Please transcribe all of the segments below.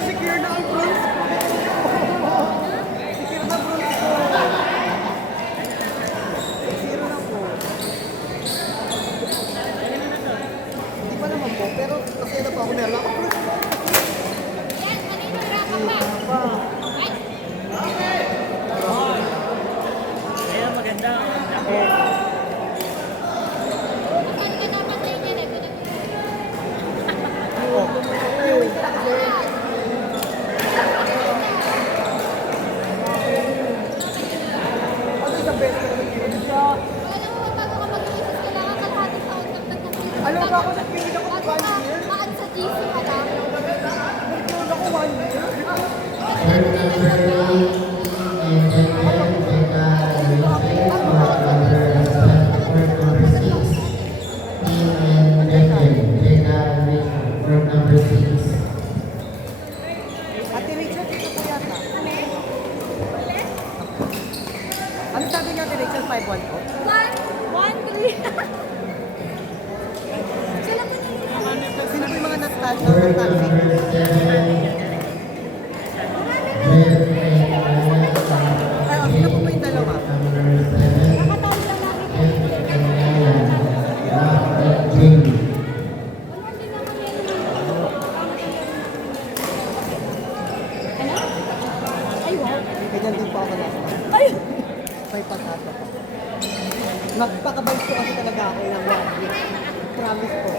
secure na ang bronze ko. Secure na bronze ko. Zero na po. Hindi pa naman po, pero kasi na pa ako meron ako bronze ko. Pa. Ayun, maganda. Alam ba ako sa pinig ako 1 year? Maan sa GC ka lang. Nag-pinig ako 1 year? Ate Rachel, dito po yata. Ano sabi niya, Ate Rachel? 5-1 po? 1-3. Sila po Sino po yung mga nag-taxi? Ay, sino po yung dalawa? nakatawag lang namin. Ano? Ay, wow. Ganyan din po ako last time. Ay! May pag-asa pa. Nagpakabait po kasi talaga ako ng 1 week. Promise po.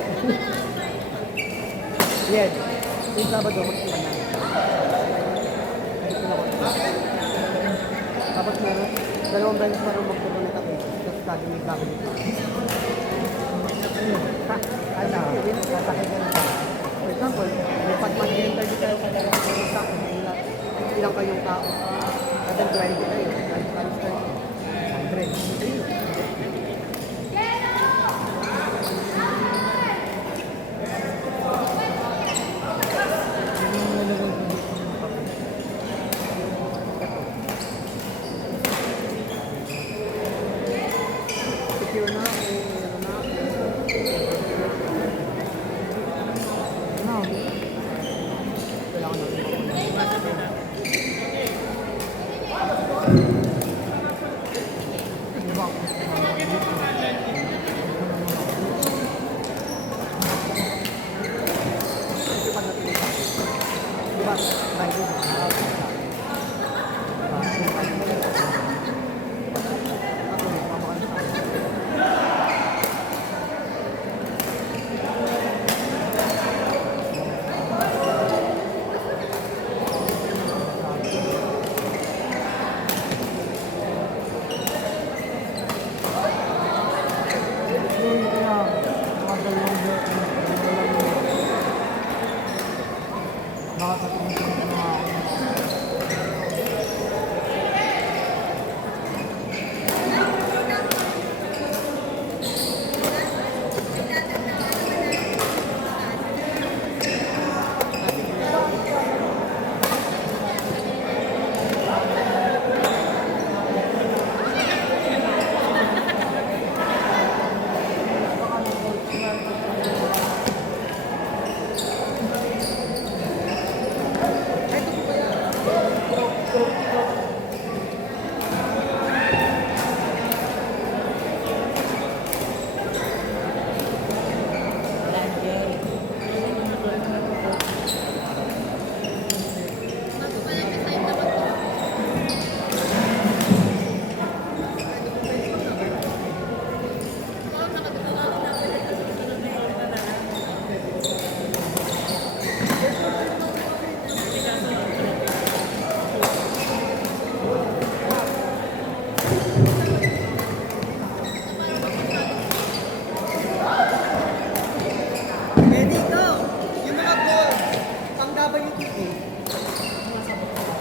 Yes. Yung Sabado, magsimba na. Tapos meron, dalawang beses marunong magturo ng tapos. Tapos sabi may cabinet pa. Ha? Ano? Sasakit ka na ba? For example, pag mag-interview tayo sa dalawang sa ilang kayong tao. Kada 20 kayo. 20 times 30. 100. Secure na ako. Meron na ako. Ano? Kailangan natin.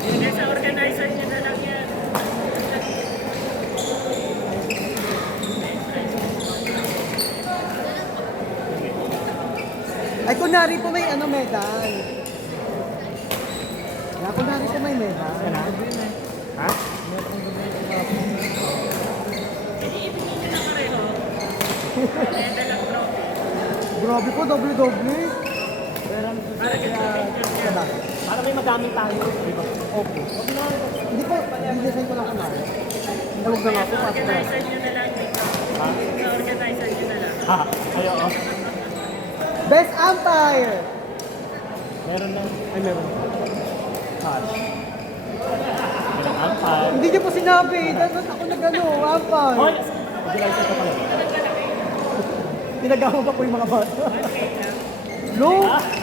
Hindi, sa organizer niya na lang yan. Ay, kunwari po may ano, medal. Kaya kunwari po may medal. Ha? Iibigin na pareho. Medal ang trophy. Grabe po, doble-doble. Para kita picture niya. lang. Para may madaming tayo. Di ba? Okay. Hindi po, i-design ko lang kunwari. Huwag na nga po, Sa pasok na. organizer nyo na lang dito. Ha? Sa organizer nyo na lang. Ha? Ayo, oh. Best umpire! Meron na. Ay, meron. Cash. Walang ampal. Hindi niyo po sinabi. Dapat ako nag-ano, umpire. Hoy! Utilizer ko pala. Pinagawa pa po yung mga bata. Look!